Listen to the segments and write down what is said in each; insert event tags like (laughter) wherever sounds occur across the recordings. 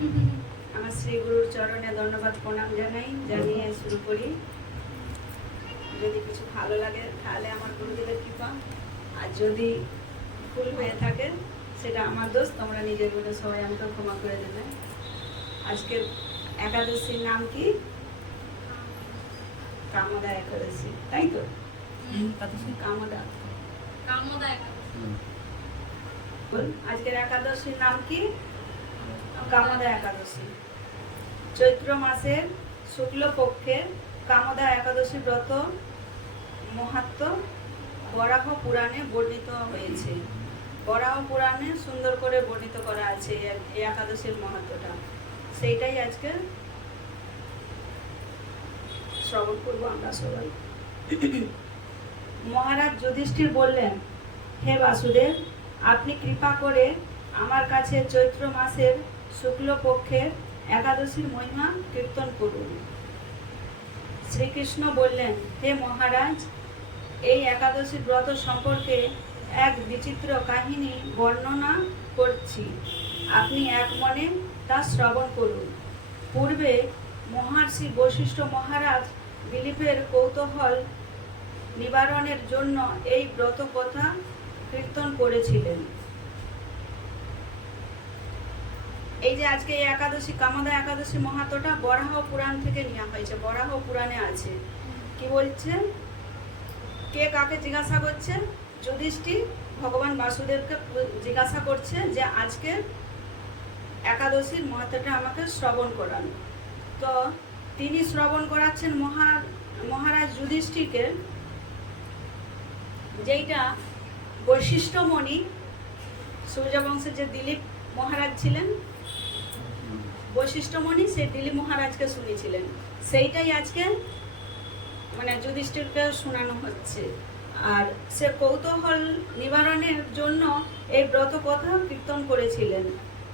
(laughs) আমার শ্রী গুরুর চরণে ধন্যবাদ প্রণাম জানাই জানিয়ে শুরু করি। যদি কিছু ভালো লাগে তাহলে আমার গুরুদেবের কৃপা। আর যদি ভুল হয়ে থাকে সেটা আমার দোষ তোমরা নিজের মধ্যে সবাই আমাকে ক্ষমা করে দেবে। আজকের একাদশীর নাম কি? কামদা একাদশী তাই তো? কামদা। কামদা একাদশী। আজকের একাদশীর নাম কি? কামদা একাদশী। চৈত্র মাসের শুক্লপক্ষের কামদা একাদশী ব্রত মহাত্ম বরাহ পুরাণে বর্ণিত হয়েছে। বরাহ পুরাণে সুন্দর করে বর্ণিত করা আছে এই- একাদশীর মহাত্মটা। সেইটাই আজকে শ্রবণ করব আমরা সবাই। মহারাজ যুধিষ্ঠির বললেন, হে বাসুদেব, আপনি কৃপা করে আমার কাছে চৈত্র মাসের শুক্লপক্ষের একাদশীর মহিমা কীর্তন করুন। শ্রীকৃষ্ণ বললেন, হে মহারাজ, এই একাদশী ব্রত সম্পর্কে এক বিচিত্র কাহিনী বর্ণনা করছি। আপনি এক মনে তা শ্রবণ করুন। পূর্বে মহর্ষি বশিষ্ঠ মহারাজ দিলীপের কৌতূহল নিবারণের জন্য এই ব্রত কথা কীর্তন করেছিলেন। এই যে আজকে এই একাদশী, কামদা একাদশী মহাত্মটা বরাহ পুরাণ থেকে নেওয়া হয়েছে, বরাহ পুরাণে আছে। কি বলছে? কে কাকে জিজ্ঞাসা করছে? যুধিষ্ঠি ভগবান বাসুদেবকে জিজ্ঞাসা করছে যে আজকে একাদশীর মহাত্মাটা আমাকে শ্রবণ করান। তো তিনি শ্রবণ করাচ্ছেন মহা, মহারাজ যুধিষ্ঠিকে যেইটা বৈশিষ্ট্যমণি, সূর্যবংশের যে দিলীপ মহারাজ ছিলেন বৈশিষ্ট্যমণি সেই দিলীপ মহারাজকে শুনেছিলেন সেইটাই আজকে মানে যুধিষ্ঠিরকে শোনানো হচ্ছে। আর সে কৌতূহল নিবারণের জন্য এই ব্রত কথা কীর্তন করেছিলেন।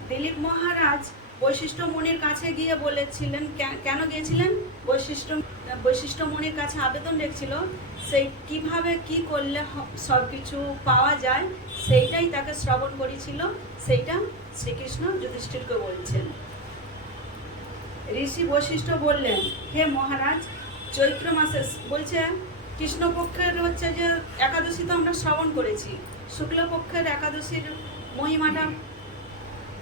দিলীপ মহারাজ বৈশিষ্ট্য মনির কাছে গিয়ে বলেছিলেন কেন গিয়েছিলেন? বৈশিষ্ট্য বৈশিষ্ট্য মনির কাছে আবেদন রেখেছিল সেই কীভাবে কি করলে সব কিছু পাওয়া যায়? সেইটাই তাকে শ্রবণ করেছিল, সেইটা শ্রীকৃষ্ণ যুধিষ্ঠিরকে বলছেন। ঋষি বৈশিষ্ট্য বললেন, হে মহারাজ, চৈত্র মাসে বলছে, কৃষ্ণপক্ষের হচ্ছে যে একাদশী তো আমরা শ্রবণ করেছি। শুক্লপক্ষের একাদশীর মহিমাটা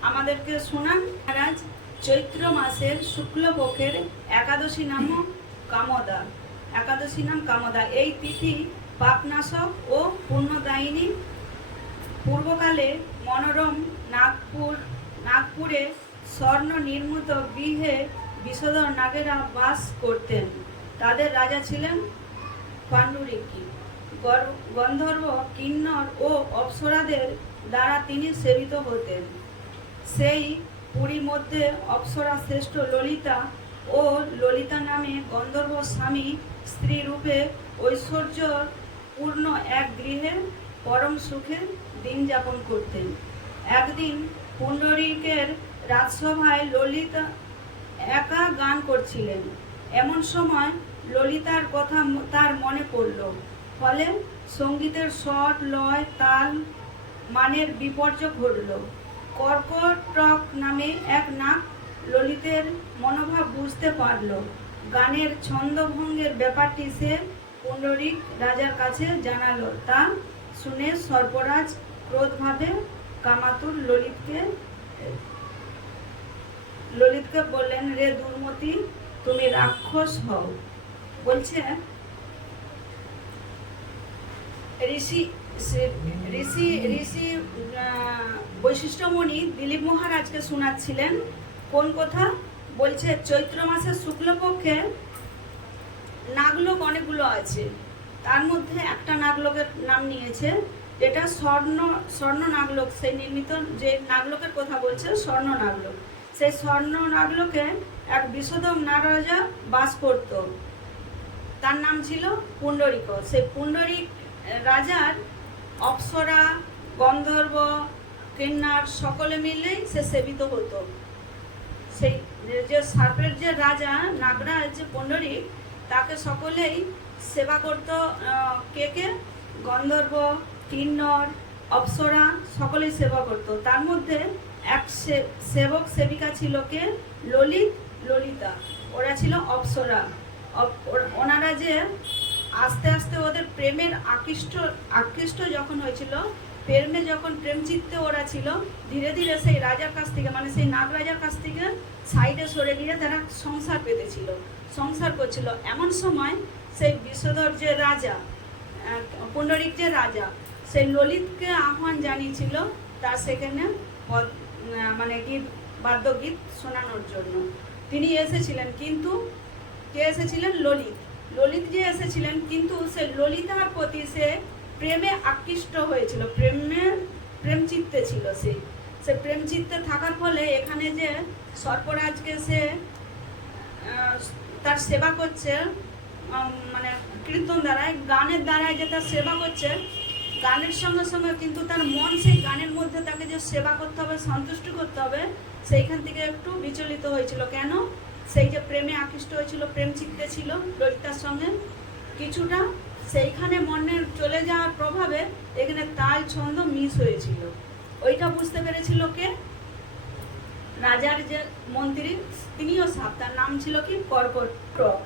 আমাদেরকে শোনান। মহারাজ, চৈত্র মাসের শুক্লপক্ষের একাদশী নাম কামদা। একাদশী নাম কামদা। এই তিথি পাপনাশক ও পুণ্যদায়িনী। পূর্বকালে মনোরম নাগপুর নাগপুরে স্বর্ণ নির্মিত গৃহে বিষধর নাগেরা বাস করতেন। তাদের রাজা ছিলেন পাণ্ডুরিকি গন্ধর্ব, কিন্নর ও অপ্সরাদের দ্বারা তিনি সেবিত হতেন। সেই পুরী মধ্যে অপ্সরা শ্রেষ্ঠ ললিতা ও ললিতা নামে গন্ধর্ব স্বামী স্ত্রী রূপে ঐশ্বর্য পূর্ণ এক গৃহে পরম সুখে দিন যাপন করতেন। একদিন পুণ্ডরিকের রাজসভায় ললিতা একা গান করছিলেন। এমন সময় ললিতার কথা তার মনে পড়ল। ফলে সঙ্গীতের স্বর, লয়, তাল, মানের বিপর্যয় ঘটল। কর্কটক নামে এক নাক ললিতের মনোভাব বুঝতে পারল। গানের ছন্দভঙ্গের ব্যাপারটি সে পুণ্ডরিক রাজার কাছে জানালো। তা শুনে সর্পরাজ ক্রোধভাবে কামাতুর ললিতকে ললিতকে বললেন, রে দুর্মতি, তুমি রাক্ষস হও। বলছে, ঋষি ঋষি ঋষি বৈশিষ্ট্যমণি দিলীপ মহারাজকে শোনাচ্ছিলেন। কোন কথা? বলছে, চৈত্র মাসের শুক্লপক্ষে নাগলোক অনেকগুলো আছে। তার মধ্যে একটা নাগলোকের নাম নিয়েছে, যেটা স্বর্ণ স্বর্ণ নাগলোক। সেই নির্মিত যে নাগলোকের কথা বলছে, স্বর্ণ নাগলোক। সেই স্বর্ণ নাগলোকে এক বিষধম নারাজা বাস করত। তার নাম ছিল পুণ্ডরিক। সেই পুণ্ডরিক রাজার অপ্সরা, গন্ধর্ব, কিন্নার সকলে মিলেই সে সেবিত হতো। সেই যে সার্পের যে রাজা নাগরাজ যে পুণ্ডরিক, তাকে সকলেই সেবা করত কে কে? গন্ধর্ব, কিন্নর, অপ্সরা, সকলেই সেবা করত। তার মধ্যে এক সেবক সেবিকা ছিল কে? ললিত, ললিতা। ওরা ছিল অপ্সরা। অপ- ওনারা যে আস্তে আস্তে ওদের প্রেমের আকৃষ্ট আকৃষ্ট যখন হয়েছিল, প্রেমে যখন প্রেম চিত্তে ওরা ছিল, ধীরে ধীরে সেই রাজার কাছ থেকে মানে সেই নাগ রাজার কাছ থেকে সাইডে সরে গিয়ে তারা সংসার পেতেছিল, সংসার করছিল। এমন সময় সেই বিশ্বধর যে রাজা পুণ্ডরিক যে রাজা, সেই ললিতকে আহ্বান জানিয়েছিল, তার সেখানে মানে গীত বাদ্যগীত শোনানোর জন্য। তিনি এসেছিলেন কিন্তু কে এসেছিলেন? ললিত। ললিত যে এসেছিলেন কিন্তু সে ললিতার প্রতি সে প্রেমে আকৃষ্ট হয়েছিল। প্রেমে, প্রেম চিত্তে ছিল সে। সে প্রেম চিত্তে থাকার ফলে এখানে যে সর্পরাজকে সে তার সেবা করছে মানে কীর্তন দ্বারায়, গানের দ্বারায় যে তার সেবা করছে গানের সঙ্গে সঙ্গে কিন্তু তার মন সেই গানের মধ্যে তাকে যে সেবা করতে হবে সন্তুষ্ট করতে হবে সেইখান থেকে একটু বিচলিত হয়েছিল। কেন? সেই যে প্রেমে আকৃষ্ট হয়েছিল প্রেম চিত্তে ছিল ললিতার সঙ্গে। কিছুটা সেইখানে মনের চলে যাওয়ার প্রভাবে এখানে তাল ছন্দ মিস হয়েছিল। ওইটা বুঝতে পেরেছিল কে? রাজার যে মন্ত্রী তিনিও সাপ। তার নাম ছিল কি? কর্কটক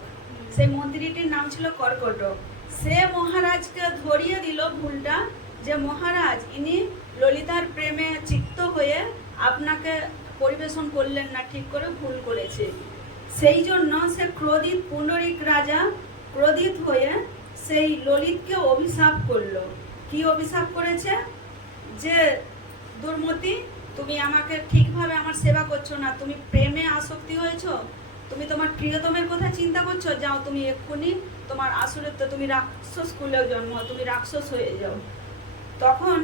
সেই মন্ত্রীটির নাম ছিল কর্কটক সে মহারাজকে ধরিয়ে দিল ভুলটা যে মহারাজ, ইনি ললিতার প্রেমে চিত্ত হয়ে আপনাকে পরিবেশন করলেন না, ঠিক করে ভুল করেছে। সেই জন্য সে ক্রোধিত পুণ্ডরিক রাজা ক্রোধিত হয়ে সেই ললিতকে অভিশাপ করল। কি অভিশাপ করেছে? যে, দুর্মতি, তুমি আমাকে ঠিকভাবে আমার সেবা করছ না, তুমি প্রেমে আসক্তি হয়েছো? তুমি তোমার প্রিয়তমের কথা চিন্তা করছ? যাও তুমি এক্ষুনি তোমার আসলে তো তুমি রাক্ষস কুলেও জন্ম, তুমি রাক্ষস হয়ে যাও। তখন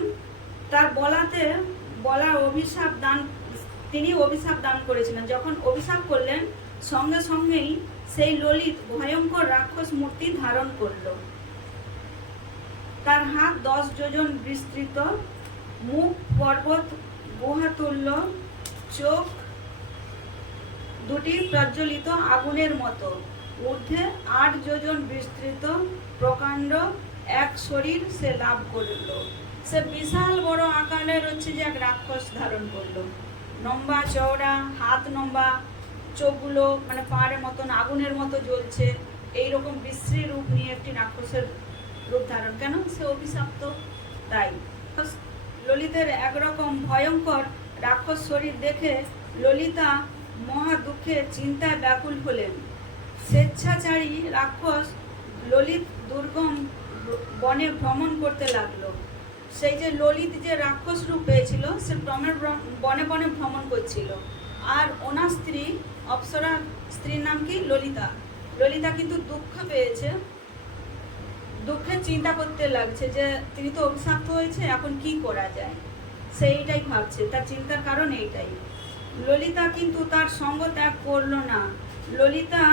তার বলাতে, বলার অভিশাপ দান, তিনি অভিশাপ দান করেছিলেন। যখন অভিশাপ করলেন, সঙ্গে সঙ্গেই সেই ললিত, ভয়ঙ্কর রাক্ষস মূর্তি ধারণ করল। তার হাত দশ যোজন বিস্তৃত, মুখ পর্বত গুহাতুল্য চোখ দুটি প্রজ্বলিত আগুনের মতো। ঊর্ধ্বে আট যোজন বিস্তৃত প্রকাণ্ড এক শরীর সে লাভ করল। সে বিশাল বড় আকারের হচ্ছে যে এক রাক্ষস ধারণ করল। লম্বা চওড়া, হাত লম্বা, চোখগুলো মানে পাহাড়ের মতন আগুনের মতো জ্বলছে। এই রকম বিশ্রী রূপ নিয়ে একটি রাক্ষসের রূপ ধারণ। কেন? সে অভিশাপ্ত, তাই। ললিতের একরকম ভয়ঙ্কর রাক্ষস শরীর দেখে ললিতা মহা দুঃখে চিন্তায় ব্যাকুল হলেন। স্বেচ্ছাচারী রাক্ষস ললিত দুর্গম বনে ভ্রমণ করতে লাগল। সেই যে ললিত যে রাক্ষস রূপ পেয়েছিল, সে ভ্রমণ বনে বনে ভ্রমণ করছিল। আর ওনার স্ত্রী, অপ্সরা স্ত্রীর নাম কি? ললিতা। ললিতা কিন্তু দুঃখ পেয়েছে। দুঃখের চিন্তা করতে লাগছে যে, তিনি তো অভিশপ্ত হয়েছে, এখন কি করা যায়? সেইটাই ভাবছে। তার চিন্তার কারণ এইটাই। ললিতা কিন্তু তার সঙ্গ ত্যাগ করল না। ললিতা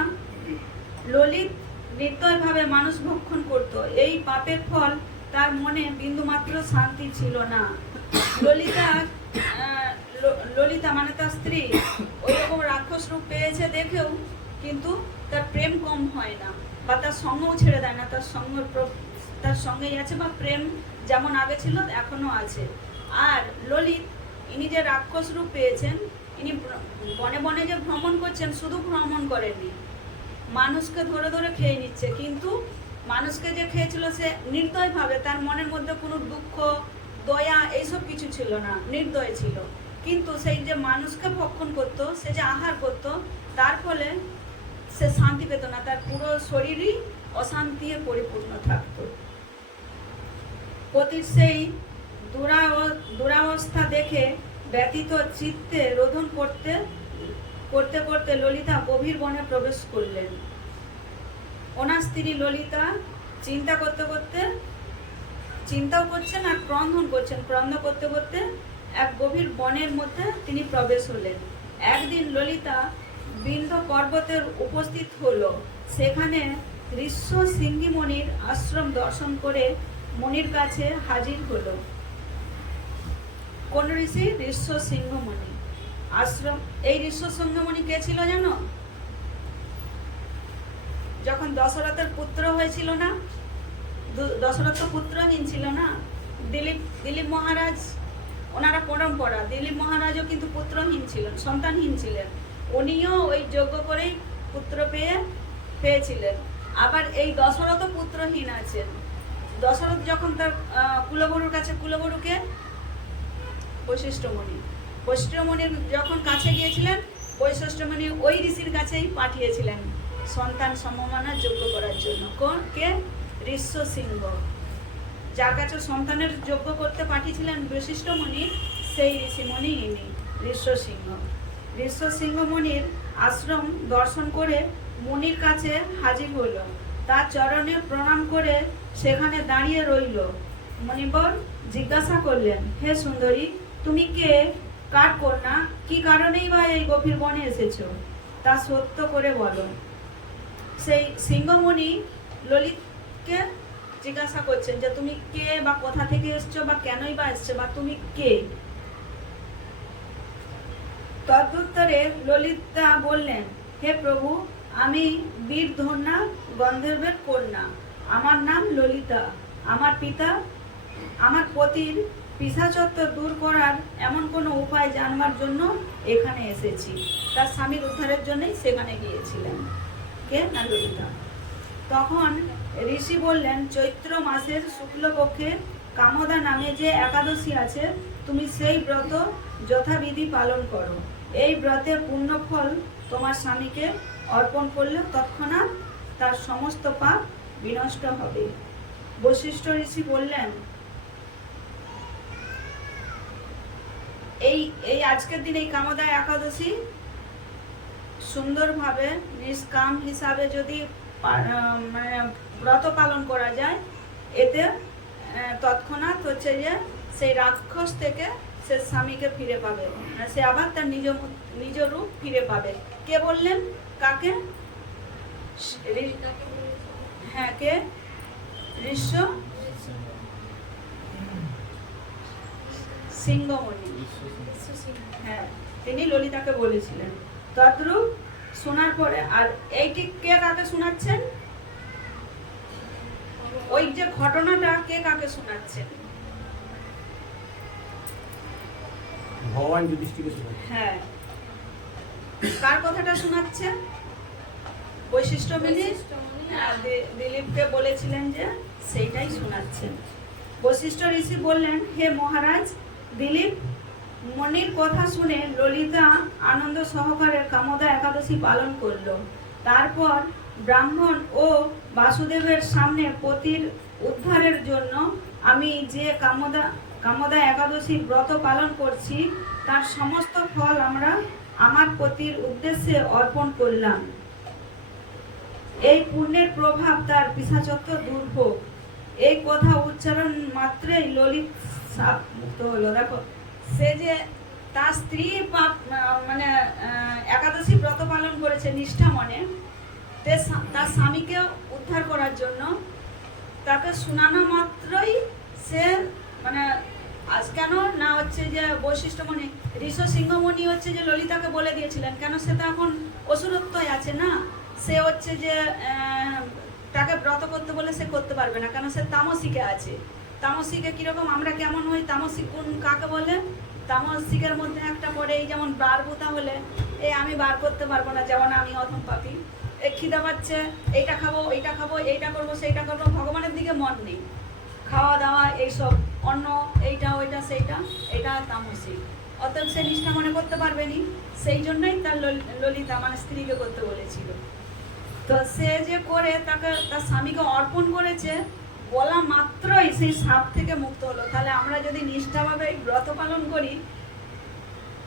ললিত নির্দয়ভাবে মানুষ ভক্ষণ করত। এই পাপের ফল তার মনে বিন্দুমাত্র শান্তি ছিল না। ললিতা ললিতা মানে তার স্ত্রী। ওই রকম রাক্ষস রূপ পেয়েছে দেখেও কিন্তু তার প্রেম কম হয় না বা তার সঙ্গও ছেড়ে দেয় না। তার সঙ্গ তার সঙ্গেই আছে বা প্রেম যেমন আগে ছিল এখনও আছে। আর ললিত ইনি যে রাক্ষস রূপ পেয়েছেন ভ্র- বনে বনে যে ভ্রমণ করছেন, শুধু ভ্রমণ করেননি। মানুষকে ধরে ধরে খেয়ে নিচ্ছে। কিন্তু মানুষকে যে খেয়েছিল সে নির্দয়ভাবে, তার মনের মধ্যে কোনো দুঃখ, দয়া এইসব কিছু ছিল না, নির্দয় ছিল। কিন্তু সেই যে মানুষকে ভক্ষণ করত, সে যে আহার করত, তার ফলে সে শান্তি পেত না তার পুরো শরীরই অশান্তিতে পরিপূর্ণ থাকতো। পতির সেই দুরাব- দুরাবস্থা দেখে ব্যতীত চিত্তে রোধন করতে করতে করতে ললিতা গভীর বনে প্রবেশ করলেন। ওনার স্ত্রী ললিতা চিন্তা করতে করতে, চিন্তাও করছেন আর ক্রন্দন করছেন। ক্রন্দ করতে করতে এক গভীর বনের মধ্যে তিনি প্রবেশ হলেন। একদিন ললিতা বিন্ধ পর্বতের উপস্থিত হলো। সেখানে ঋষ্য সিংহী মণির আশ্রম দর্শন করে মনির কাছে হাজির হলো। কোন ঋষি? ঋষ্য সিংহমণি। আশ্রম, এই ঋষ্য সিংহমণি কে ছিল জানো? যখন দশরথের পুত্র হয়েছিল না দশরথ পুত্রহীন ছিল না, দিলীপ দিলীপ মহারাজ, ওনারা পরম্পরা, দিলীপ মহারাজও কিন্তু পুত্রহীন ছিলেন, সন্তানহীন ছিলেন। উনিও ওই যোগ্য করেই পুত্র পেয়ে, পেয়েছিলেন। আবার এই দশরথ পুত্রহীন আছেন। দশরথ যখন তার কুলগুরুর কাছে, কুলগুরুকে বৈশিষ্ট্যমণি। বৈশিষ্ট্যমণির যখন কাছে গিয়েছিলেন, বৈশিষ্ট্যমণি ওই ঋষির কাছেই পাঠিয়েছিলেন সন্তান সম্ভাবনা যোগ্য করার জন্য। কোন? কে? ঋষ্য সিংহ। যার কাছে সন্তানের যোগ্য করতে পাঠিয়েছিলেন বৈশিষ্ট্যমণি, সেই ঋষিমণি ইনি, ঋষ্য সিংহ। ঋষ্য সিংহ মণির আশ্রম দর্শন করে মুনির কাছে হাজির হইল। তার চরণে প্রণাম করে সেখানে দাঁড়িয়ে রইল। মণিবর জিজ্ঞাসা করলেন, হে সুন্দরী তুমি কে? কার কন্যা? কি কারণেই বা এই গভীর বনে এসেছ? তা সত্য করে বলো। সেই সিংহমণি ললিতকে জিজ্ঞাসা করছেন যে তুমি কে বা কোথা থেকে এসছো বা কেনই বা এসছো বা তুমি কে? তদুত্তরে ললিতা বললেন, হে প্রভু, আমি বীর ধন্যা গন্ধর্বের কন্যা। আমার নাম ললিতা। আমার পিতা, আমার পতির পিসাচত্ব দূর করার এমন কোনো উপায় জানবার জন্য এখানে এসেছি। তার স্বামীর উদ্ধারের জন্যই সেখানে গিয়েছিলেন। কে? না তখন ঋষি বললেন, চৈত্র মাসের শুক্লপক্ষে কামদা নামে যে একাদশী আছে, তুমি সেই ব্রত যথাবিধি পালন করো। এই ব্রতের পুণ্যফল তোমার স্বামীকে অর্পণ করলে তৎক্ষণাৎ তার সমস্ত পাপ বিনষ্ট হবে। বশিষ্ঠ ঋষি বললেন এই এই আজকের দিন এই কামদা একাদশী সুন্দরভাবে নিষ্কাম হিসাবে যদি মানে ব্রত পালন করা যায় এতে তৎক্ষণাৎ হচ্ছে যে সেই রাক্ষস থেকে সে স্বামীকে ফিরে পাবে। আর সে আবার তার নিজ নিজ রূপ ফিরে পাবে। কে বললেন? কাকে? হ্যাঁ কে? ঋষ্য? সিংহমণি। হ্যাঁ তিনি ললিতাকে বলেছিলেন। তদ্রূপ শোনার পরে আর এইটি কে কাকে শোনাচ্ছেন? ওই যে ঘটনাটা কে কাকে শোনাচ্ছেন? ভগবান যুধিষ্ঠিরকে হ্যাঁ। কার কথাটা শোনাচ্ছে বৈশিষ্ট্য মিলি বৈশিষ্ট্যমণি হ্যাঁ, দিলীপকে বলেছিলেন যে সেইটাই শোনাচ্ছেন। বৈশিষ্ট্য ঋষি বললেন হে মহারাজ দিলীপ, মনির কথা শুনে ললিতা আনন্দ সহকারে কামদা একাদশী পালন করল। তারপর ব্রাহ্মণ ও বাসুদেবের সামনে পতির উদ্ধারের জন্য আমি যে কামদা কামদা একাদশী ব্রত পালন করছি, তার সমস্ত ফল আমরা আমার পতির উদ্দেশ্যে অর্পণ করলাম। এই পুণ্যের প্রভাব তার পিসাচত্ব দুর্ভোগ এই কথা উচ্চারণ মাত্রই ললিত সাপ মুক্ত হলো। দেখো, সে যে তার স্ত্রী মানে একাদশী ব্রত পালন করেছে নিষ্ঠা মনে তার স্বামীকে উদ্ধার করার জন্য, তাকে শোনানো মাত্রই সে মানে আজ কেন না হচ্ছে যে বৈশিষ্ট্যমণি ঋষ সিংহমণি হচ্ছে যে ললিতাকে বলে দিয়েছিলেন, কেন সে তো এখন অসুরত্বই আছে না? সে হচ্ছে যে তাকে ব্রত করতে বলে সে করতে পারবে না, কেন সে তামসিকে আছে? তামসিকে কীরকম, আমরা কেমন হই? তামসিক গুণ কাকে বলে? তামসিকের মধ্যে একটা পড়ে, এই যেমন বার বোতা হলে এই আমি বার করতে পারব না, যেমন আমি অথম পাপি। এ খিদা পাচ্ছে, এইটা খাব এইটা খাব, এইটা করব, সেইটা করব, ভগবানের দিকে মন নেই। খাওয়া দাওয়া, এইসব অন্য এইটা, ওইটা, সেইটা, এটা তামসিক অতএব সে নিষ্ঠা মনে করতে পারবে নি, সেই জন্যই তার লল- ললিতা মানে স্ত্রীকে করতে বলেছিল। তো সে যে করে, তাকে, তার স্বামীকে অর্পণ করেছে বলা মাত্রই সেই সাপ থেকে মুক্ত হলো। তাহলে আমরা যদি নিষ্ঠাভাবে এই ব্রত পালন করি,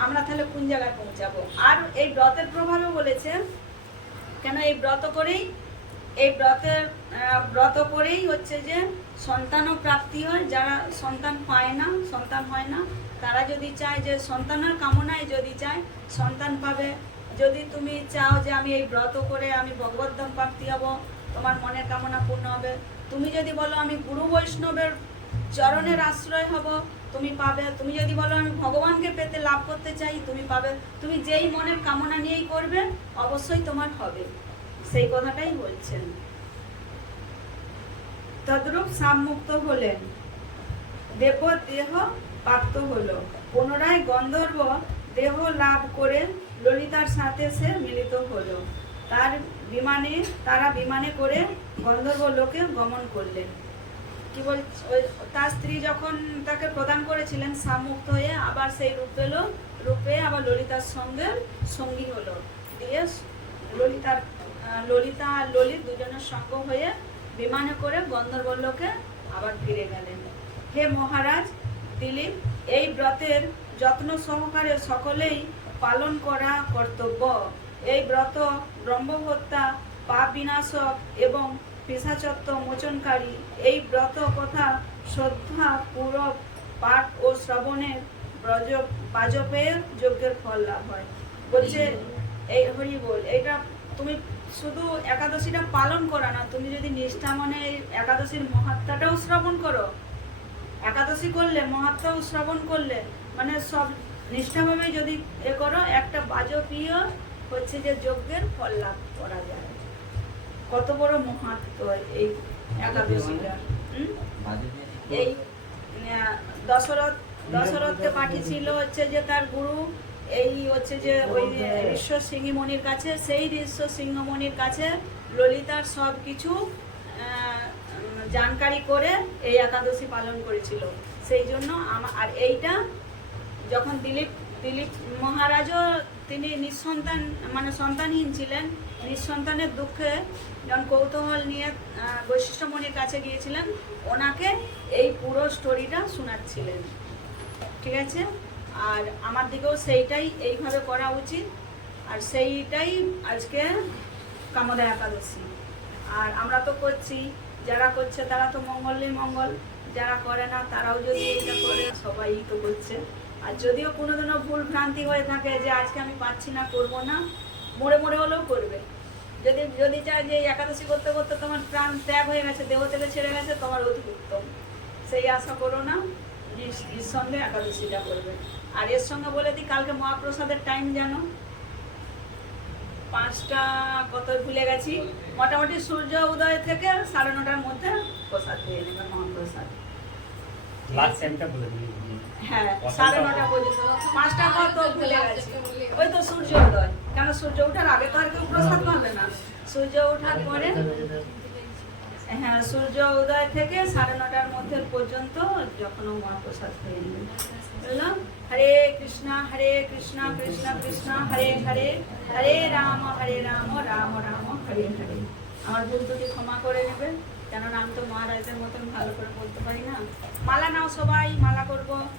আমরা তাহলে কোন জায়গায় পৌঁছাবো? আর এই ব্রতের প্রভাবে বলেছে কেন এই ব্রত করেই, এই ব্রতের ব্রত করেই হচ্ছে যে সন্তানও প্রাপ্তি হয়। যারা সন্তান পায় না, সন্তান হয় না, তারা যদি চায় যে সন্তানের কামনায় যদি চায়, সন্তান পাবে। যদি তুমি চাও যে আমি এই ব্রত করে আমি ভগবদ্ধাম প্রাপ্তি হব তোমার মনের কামনা পূর্ণ হবে। তুমি যদি বলো আমি গুরু বৈষ্ণবের চরণের আশ্রয় হব, তুমি পাবে। তুমি যদি বলো আমি ভগবানকে পেতে লাভ করতে চাই, তুমি পাবে। তুমি যেই মনের কামনা নিয়েই করবে, অবশ্যই তোমার হবে। সেই কথাটাই বলছেন। তদ্রূপ সাপ মুক্ত হলেন। দেব দেহ প্রাপ্ত হলো। পুনরায় গন্ধর্ব দেহ লাভ করে ললিতার সাথে সে মিলিত হলো। তার বিমানে, তারা বিমানে করে গন্ধর্ব লোকে গমন করলেন। কি বল, ওই- তার স্ত্রী যখন তাকে প্রদান করেছিলেন, সামুক্ত হয়ে আবার সেই রূপ পেল, রূপে আবার ললিতার সঙ্গে সঙ্গী হলো। দিয়ে ললিতার ললিতা আর ললিত দুজনের সঙ্গ হয়ে বিমানে করে গন্ধর্ব লোকে আবার ফিরে গেলেন। হে মহারাজ, দিলীপ, এই ব্রতের যত্ন সহকারে সকলেই পালন করা কর্তব্য। এই ব্রত, ব্রহ্মহত্যা, পাপ বিনাশক এবং পেশাচত্ব মোচনকারী এই ব্রত কথা শ্রদ্ধা পূরব পাঠ ও শ্রবণের ব্রজ বাজপেয়ের যজ্ঞের ফল লাভ হয়। বলছে, এই হরি বল, এটা তুমি শুধু একাদশীটা পালন করা না, তুমি যদি নিষ্ঠা মনে একাদশীর মহাত্মাটাও শ্রবণ করো। একাদশী করলে, মহাত্মাও শ্রবণ করলে মানে সব নিষ্ঠাভাবে যদি এ করো, একটা বাজপীয় হচ্ছে যে যজ্ঞের ফল লাভ করা যায়। কত বড় মহাত্ম এই এই দশরথ দশরথকে পাঠিয়েছিল হচ্ছে যে তার গুরু, এই হচ্ছে যে ওই ঋষ্য সিংহ মণির কাছে, সেই ঋষ্য সিংহ মণির কাছে ললিতার সব কিছু জানকারি করে এই একাদশী পালন করেছিল। সেই জন্য আমা- আর এইটা যখন দিলীপ দিলীপ মহারাজও তিনি নিঃসন্তান মানে সন্তানহীন ছিলেন। নিঃসন্তানের দুঃখে যখন কৌতূহল নিয়ে বৈশিষ্ট্যমণির কাছে গিয়েছিলেন। ওনাকে এই পুরো স্টোরিটা শোনাচ্ছিলেন। ঠিক আছে? আর আমার দিকেও সেইটাই, এইভাবে করা উচিত। আর সেইটাই আজকে কামদা একাদশী। আর আমরা তো করছি, যারা করছে তারা তো মঙ্গলই মঙ্গল, যারা করে না তারাও যদি এটা করে, সবাই তো করছে। আর যদিও কোনোদিনও ভুল ভ্রান্তি হয়ে থাকে যে আজকে আমি পাচ্ছি না, করব না, মরে মরে হলেও করবে। যদি যদি চায় যে একাদশী করতে করতে তোমার প্রাণ ত্যাগ হয়ে গেছে, দেহ থেকে ছেড়ে গেছে, তোমার অতি উত্তম সেই আশা করো না, নিস- নিঃসন্দেহে একাদশীটা করবে। আর এর সঙ্গে বলে দিই, কালকে মহাপ্রসাদের টাইম জানো? পাঁচটা কত ভুলে গেছি। মোটামুটি সূর্য উদয় থেকে সাড়ে নটার মধ্যে প্রসাদ পেয়ে নেবে মহাপ্রসাদ। লাস্ট টাইমটা বলে দিন হ্যাঁ সাড়ে নটা পর্যন্ত। পাঁচটা কত ভুলে গেছি। ওই তো সূর্য কেন সূর্য ওঠার আগে তো আর কেউ প্রসাদ পাবে না। সূর্য ওঠার পরে হ্যাঁ সূর্য উদয় থেকে সাড়ে নটার মধ্যে পর্যন্ত যখন মহাপ্রসাদ হয়ে নেবে বুঝলাম হরে কৃষ্ণ হরে কৃষ্ণ কৃষ্ণ কৃষ্ণ হরে হরে হরে রাম হরে রাম রাম রাম হরে হরে। আমার ভুল ত্রুটি ক্ষমা করে নেবে। কেননা আমি তো মহারাজের মতন ভালো করে বলতে পারি না। মালা নাও সবাই, মালা করব।